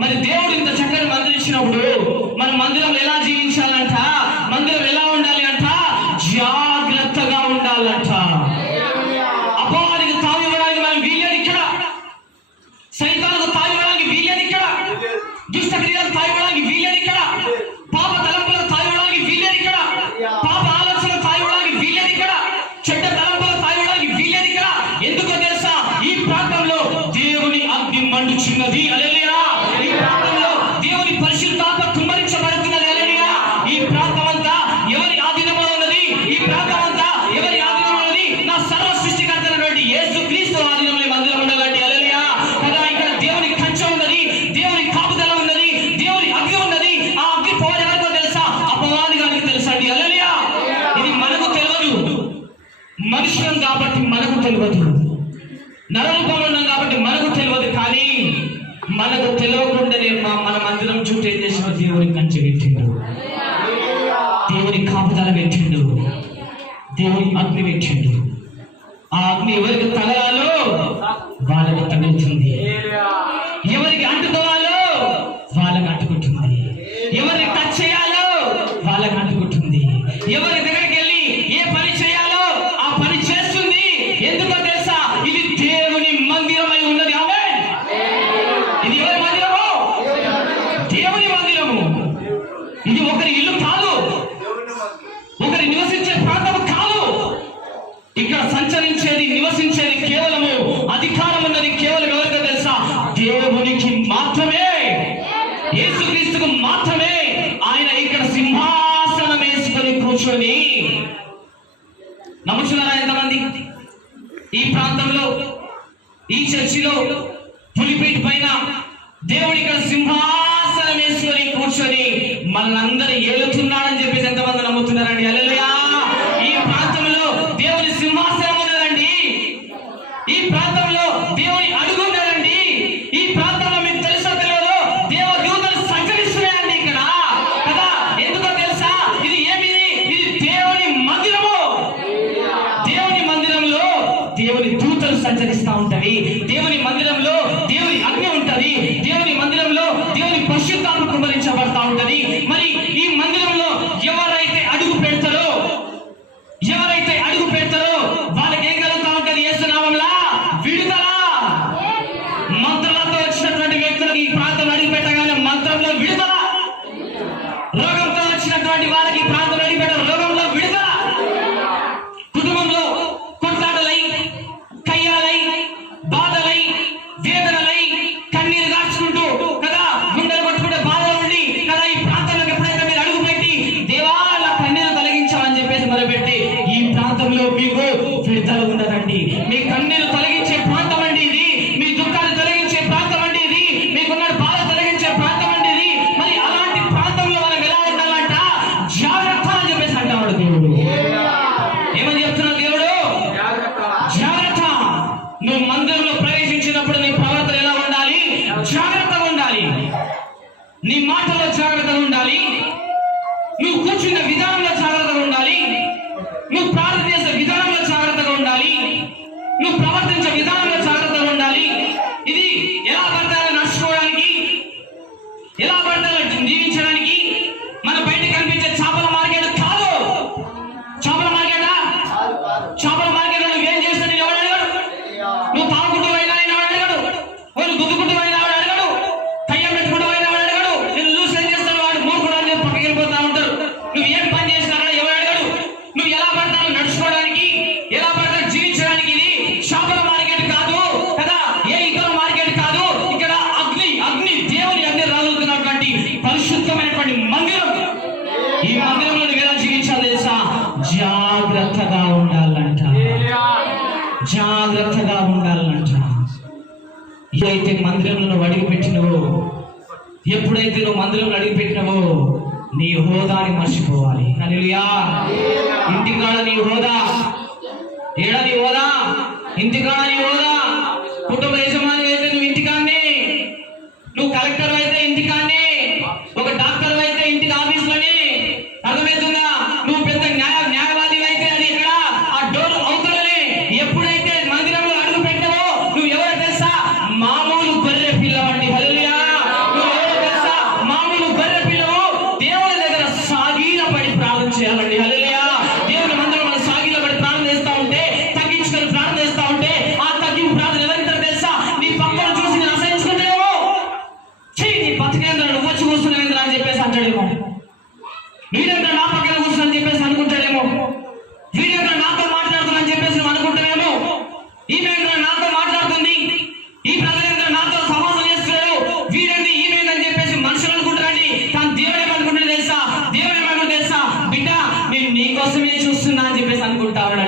మరి దేవుడు ఇంత చక్కని మందిరం ఇచ్చినప్పుడు మన మందిరం ఎలా జీవించాలంట? మందిరం ఎలా నరరూపంలో ఉన్నాం కాబట్టి మనకు తెలియదు కానీ మనకు తెలియకుండానే మా- మన మందిరం చుట్టూ ఏం చేసిన దేవుని కంచె పెట్టిండు. దేవుని కాపుదల పెట్టిండు. దేవుని అగ్ని పెట్టిండు. ఆ అగ్ని ఎవరికి తగలాలో వాళ్ళకి తగులుతుంది. ఇది ఎవరి మందిరము? దేవుని మందిరము. ఇది ఒకరి ఇల్లు కాదు. ఒకరి నివసించే ప్రాంతం కాదు. ఇక్కడ సంచరించేది నివసించేది కేవలము అధికారం ఉన్నది కేవలం ఎవరికో తెలుసా? దేవునికి మాత్రమే. యేసుక్రీస్తుకు మాత్రమే. ఆయన ఇక్కడ సింహాసనం వేసుకొని కూర్చొని. నమ్ముచున్నారా ఎంతమంది? ఈ ప్రాంతంలో ఈ చర్చిలో పులిపీటి పైన దేవుడి ఇక్కడ సింహాసనం వేసుకొని కూర్చొని మనందరూ ఏలుతున్నాడని చెప్పేసి ఎంతమంది నమ్ముతున్నారండి? అల్లెలు దేవుని దూతలు సంచరిస్తూ ఉంటవి దేవుని మందిరంలో దేవుని అగ్ని ఉంటది. దేవుని మందిరం విడుదల ఉన్నదండి. మీ కన్నీరు తొలగించే ప్రాంతం అండి ఇది. మీ దుఃఖాలు తొలగించే ప్రాంతం అండి ఇది. మీకున్న బాధ తొలగించే ప్రాంతం అండి ఇది. మరి అలాంటి ప్రాంతంలో మనం ఎలా ఉండాలంట? జాగ్రత్త అని చెప్పేసి అంటాడు దేవుడు. ఏమని చెప్తున్నాడు దేవుడు? జాగ్రత్త. నువ్వు మందిరంలో ప్రవేశించినప్పుడు నీ ప్రవర్తన ఎలా ఉండాలి? జాగ్రత్తగా ఉండాలి. నీ మాటలో జాగ్రత్తగా ఉండాలి. నువ్వు కూర్చున్న విధానంలో జాగ్రత్తగా ఉండాలి. నువ్వు ప్రార్థన చేసే విధానంలో జాగ్రత్తగా ఉండాలి నువ్వు ప్రవర్తించే విధానంలో జాగ్రత్తగా జాగ్రత్తగా ఉండాలంట. ఏదైతే మందిరంలో అడిగి పెట్టినవో ఎప్పుడైతే నువ్వు మందిరంలో అడిగి పెట్టినవో నీ హోదాని మర్చిపోవాలి. హల్లెలూయా. ఇంటికాడ నీ హోదా? ఏడా నీ హోదా? ఇంటికాడ నీ హోదా? కుటుంబ ಕೊಡ್ತಾ ಅವನ